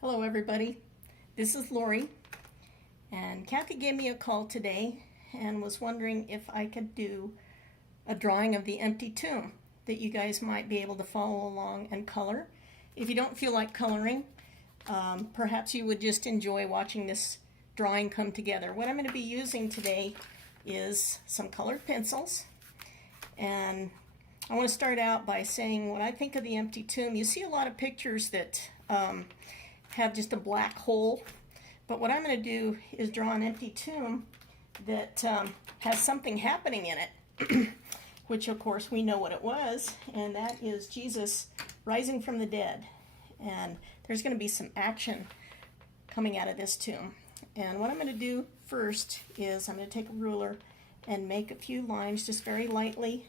Hello everybody, this is Laurie, and Kathy gave me a call today and was wondering if I could do a drawing of the empty tomb that you guys might be able to follow along and color. If you don't feel like coloring, perhaps you would just enjoy watching this drawing come together. What I'm going to be using today is some colored pencils, and I want to start out by saying what I think of the empty tomb. You see a lot of pictures that have just a black hole, but what I'm going to do is draw an empty tomb that has something happening in it, which of course we know what it was, and that is Jesus rising from the dead. And there's going to be some action coming out of this tomb. And what I'm going to do first is I'm going to take a ruler and make a few lines just very lightly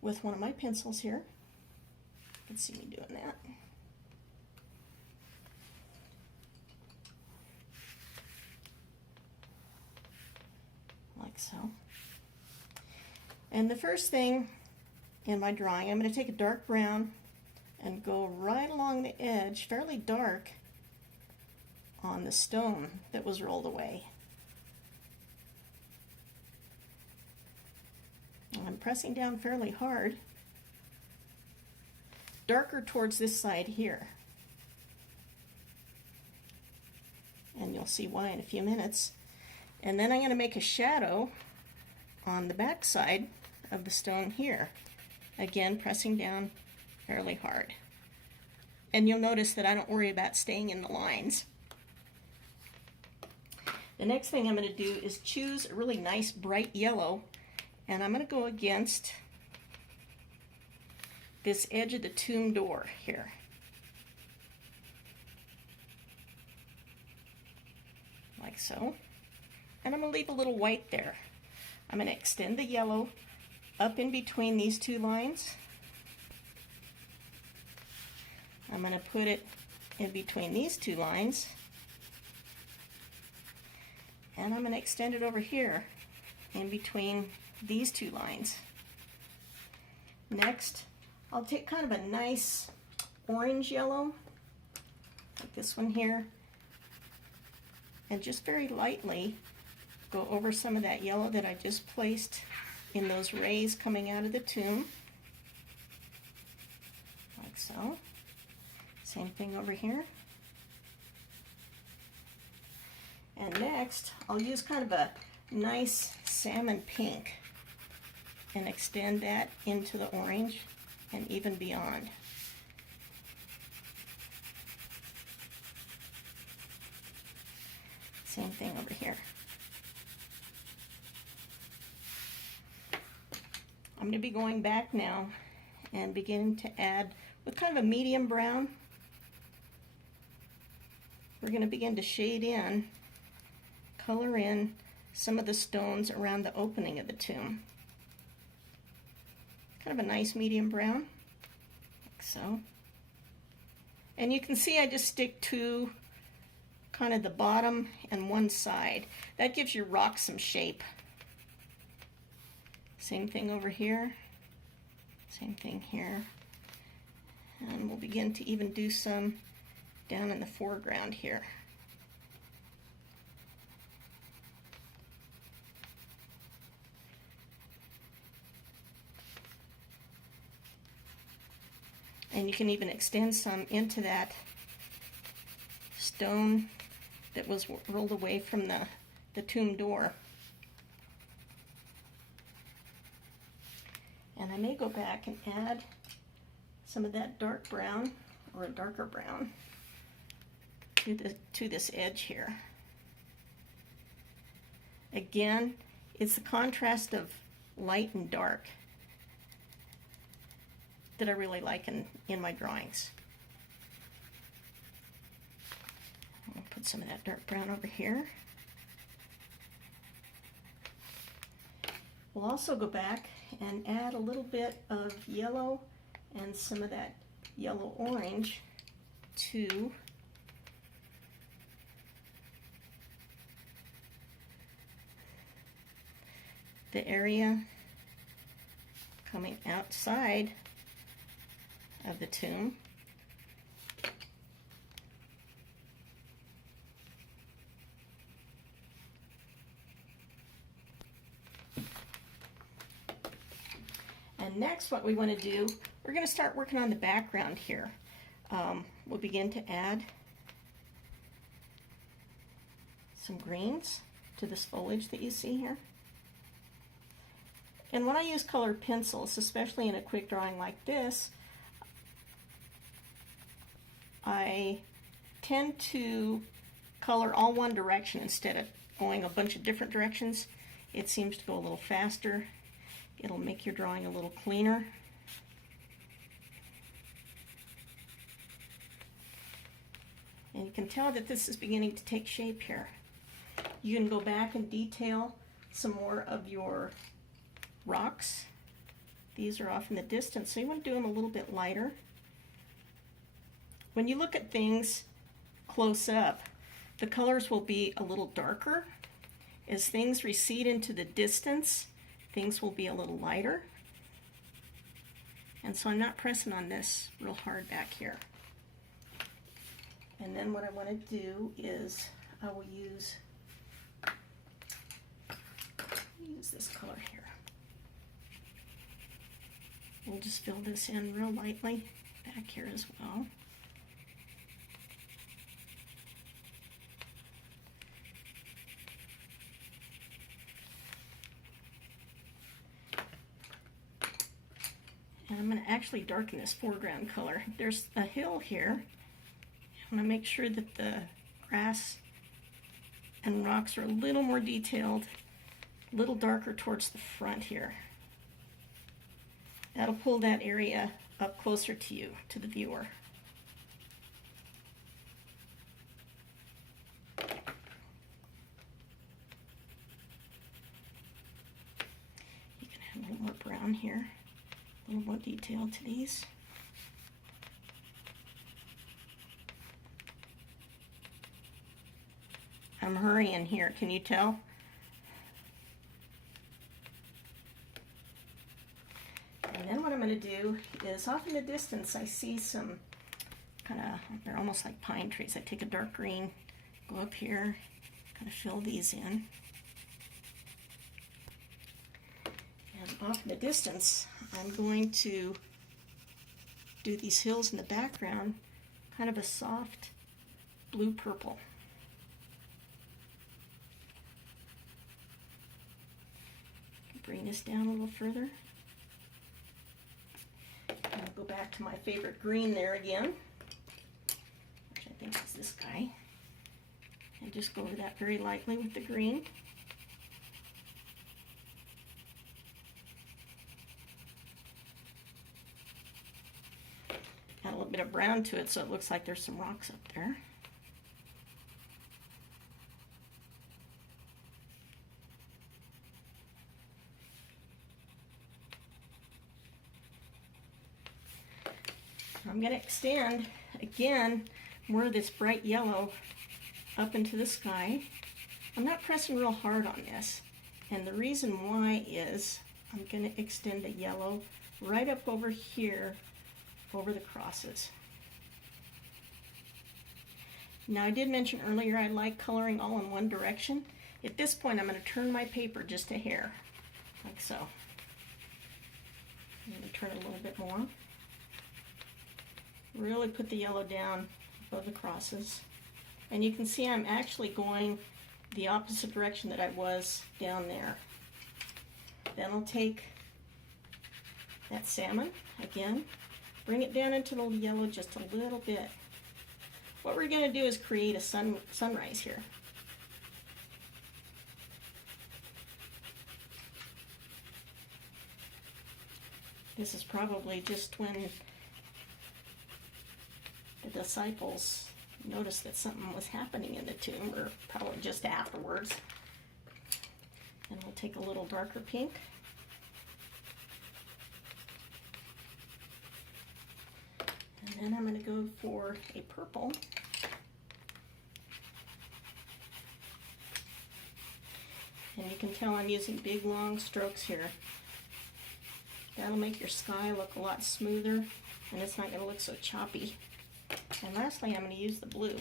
with one of my pencils here. You can see me doing that. Like so. And the first thing in my drawing, I'm going to take a dark brown and go right along the edge, fairly dark, on the stone that was rolled away. And I'm pressing down fairly hard, darker towards this side here. And you'll see why in a few minutes. And then I'm going to make a shadow on the back side of the stone here. Again, pressing down fairly hard. And you'll notice that I don't worry about staying in the lines. The next thing I'm going to do is choose a really nice bright yellow, and I'm going to go against this edge of the tomb door here. Like so. And I'm going to leave a little white there. I'm going to extend the yellow up in between these two lines. I'm going to put it in between these two lines. And I'm going to extend it over here in between these two lines. Next, I'll take kind of a nice orange yellow, like this one here, and just very lightly go over some of that yellow that I just placed in those rays coming out of the tomb, like so. Same thing over here. And next, I'll use kind of a nice salmon pink and extend that into the orange and even beyond. Same thing over here. I'm going to be going back now and begin to add, with kind of a medium brown, we're going to begin to shade in, color in some of the stones around the opening of the tomb. Kind of a nice medium brown, like so. And you can see I just stick to kind of the bottom and one side. That gives your rock some shape. Same thing over here, same thing here. And we'll begin to even do some down in the foreground here. And you can even extend some into that stone that was rolled away from the tomb door. And I may go back and add some of that dark brown, or a darker brown, to this edge here. Again, it's the contrast of light and dark that I really like in my drawings. I'll put some of that dark brown over here. We'll also go back and add a little bit of yellow and some of that yellow orange to the area coming outside of the tomb. And next what we want to do, we're going to start working on the background here. We'll begin to add some greens to this foliage that you see here. And when I use colored pencils, especially in a quick drawing like this, I tend to color all one direction instead of going a bunch of different directions. It seems to go a little faster. It'll make your drawing a little cleaner. And you can tell that this is beginning to take shape here. You can go back and detail some more of your rocks. These are off in the distance, so you want to do them a little bit lighter. When you look at things close up, the colors will be a little darker. As things recede into the distance, things will be a little lighter. And so I'm not pressing on this real hard back here. And then what I want to do is I will use this color here. We'll just fill this in real lightly back here as well. And I'm going to actually darken this foreground color. There's a hill here. I want to make sure that the grass and rocks are a little more detailed, a little darker towards the front here. That'll pull that area up closer to you, to the viewer. You can add a little more brown here, a little more detail to these. I'm hurrying here, can you tell? And then what I'm going to do is off in the distance I see some they're almost like pine trees. I take a dark green, go up here, kind of fill these in. And off in the distance I'm going to do these hills in the background, kind of a soft blue purple. Bring this down a little further. And I'll go back to my favorite green there again, which I think is this guy. And just go over that very lightly with the green. Add a little bit of brown to it so it looks like there's some rocks up there. I'm going to extend again more of this bright yellow up into the sky. I'm not pressing real hard on this, and the reason why is I'm going to extend the yellow right up over here over the crosses. Now I did mention earlier I like coloring all in one direction. At this point I'm going to turn my paper just a hair, like so. I'm going to turn it a little bit more. Really put the yellow down above the crosses. And you can see I'm actually going the opposite direction that I was down there. Then I'll take that salmon again, bring it down into the yellow just a little bit. What we're going to do is create a sunrise here. This is probably just when the disciples noticed that something was happening in the tomb, or probably just afterwards. And we'll take a little darker pink. And then I'm going to go for a purple. And you can tell I'm using big long strokes here. That'll make your sky look a lot smoother, and it's not going to look so choppy. And lastly, I'm going to use the blue.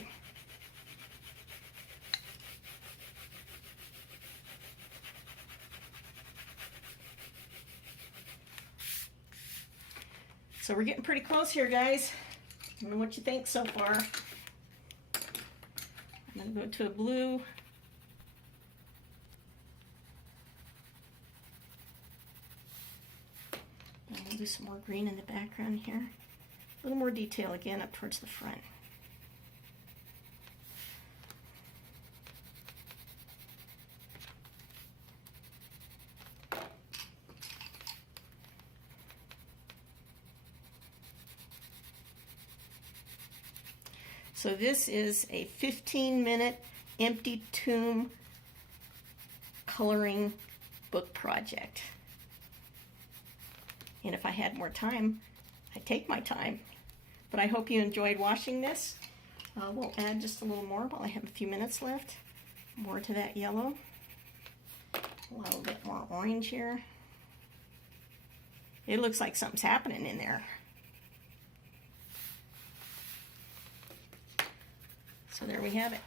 So we're getting pretty close here, guys. I don't know what you think so far. I'm going to go to a blue. And I'll do some more green in the background here. A little more detail again up towards the front. So this is a 15-minute empty tomb coloring book project. And if I had more time, I'd take my time. But I hope you enjoyed watching this. We'll add just a little more while I have a few minutes left. More to that yellow. A little bit more orange here. It looks like something's happening in there. So there we have it.